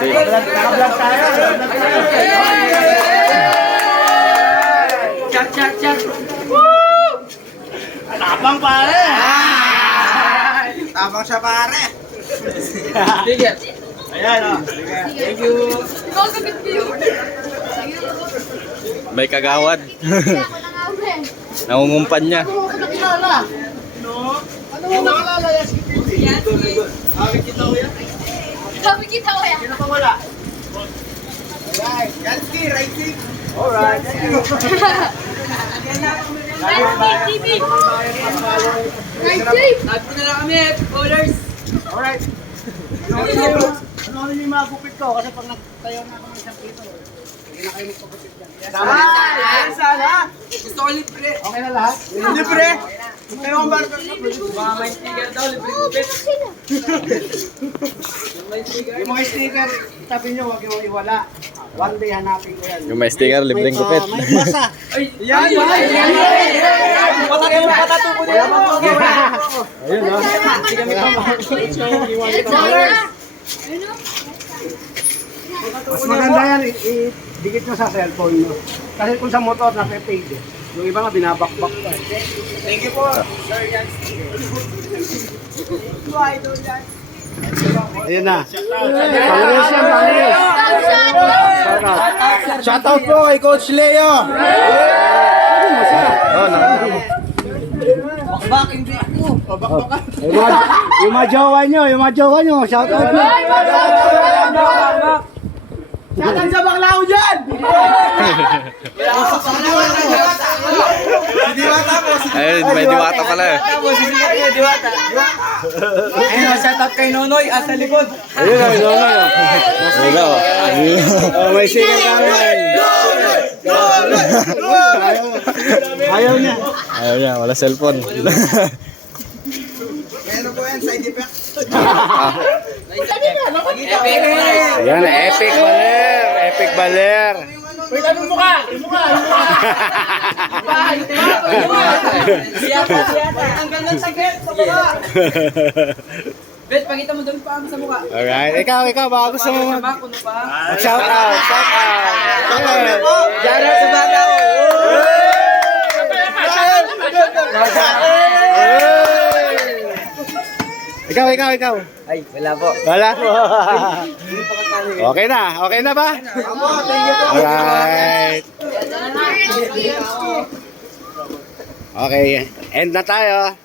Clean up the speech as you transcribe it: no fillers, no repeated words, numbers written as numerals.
Naka-vlog tayo. Chat. Tapang pare. Tapang siya pare. Sige. Ayan o. Thank you. May kagawad. Nangungumpan niya. Ano mo nakilala? Ano mo nakilala yan si Pipi? Sabi kita ko yan. Sino pa wala? Alright. Yansky, right kick. Alright. TV. Right safe. Add ko na lang kami, callers. Alright. Ano yung mga gupit ko? Kasi pag nagtayo na ako ng isang pito, hindi na kayo magpagupit yan. Tama! Sana. Gusto ko libre. Okay na lahat? Libre. Pero ang barber na Mga may sticker daw, libre kupit. May sticker. Yung mga sticker, sabi nyo, huwag yung iwala. One day hanapin ko yan. Yung may sticker, libreng gupit. May basa. Ay, Yan, patatupo niya. Ayun o. Mas maganda yan, dikit nyo sa cellphone nyo. Kasi kung sa motor, nasa-page eh. Yung iba nga, binabakbak pa eh. Thank you po, Sir Yansky. Idol yan. Ayun na. Pangres yan, pangres. Shoutout po kay Coach Leo. bakbak, hindi ako. Yung mga jowa nyo, shout out nyo. Shoutout sa Baklao dyan. Hindi ba tapos? Ayun, may diwata pala eh. Tapos, sisikat niya, diwata. Ayun, shoutout kay Nonoy, sa likod. Ayun na, yun na. May singer kami. Ayaw niya. Ayaw niya, wala cellphone. Meron po yan, side effect. Yan, epic baler. Epic baler. Wait, anong mukha? Yung mukha. Siyata. Ang ganda ng sakit sa mukha. Bet, pakita mo doon pa sa mukha. Alright, ikaw, baka gusto mo Sa back, puno pa. shout out. Diyan sa bata. Ikaw. Ay, wala po. Wala po. Okay na ba? Alright. Okay, end na tayo.